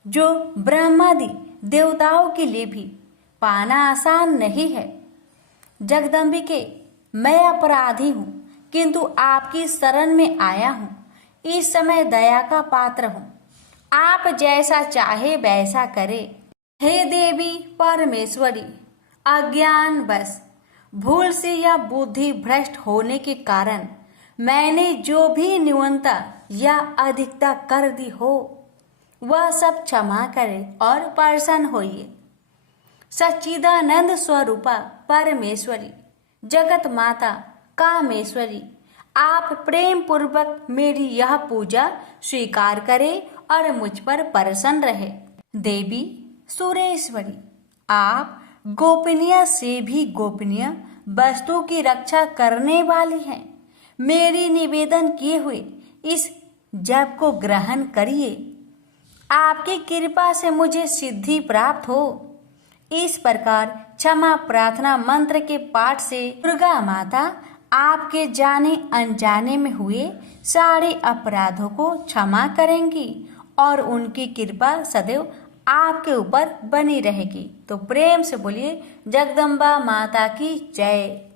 जो ब्रह्मादि देवताओं के लिए भी पाना आसान नहीं है। जगदम्बिके, मैं अपराधी हूँ किंतु आपकी शरण में आया हूँ। इस समय दया का पात्र हूँ, आप जैसा चाहे वैसा करे। हे देवी परमेश्वरी, अज्ञान बस भूल से या बुद्धि भ्रष्ट होने के कारण मैंने जो भी न्यूनता या अधिकता कर दी हो वह सब क्षमा करे और प्रसन्न होइए। सच्चिदानंद स्वरूपा परमेश्वरी, जगत माता कामेश्वरी, आप प्रेम पूर्वक मेरी यह पूजा स्वीकार करें और मुझ पर प्रसन्न रहे। देवी सुरेश्वरी, आप गोपनीय से भी गोपनीय वस्तु की रक्षा करने वाली हैं। मेरी निवेदन किए हुए इस जप को ग्रहण करिए। आपकी कृपा से मुझे सिद्धि प्राप्त हो। इस प्रकार क्षमा प्रार्थना मंत्र के पाठ से दुर्गा माता आपके जाने अनजाने में हुए सारे अपराधों को क्षमा करेंगी और उनकी कृपा सदैव आपके ऊपर बनी रहेगी। तो प्रेम से बोलिए जगदम्बा माता की जय।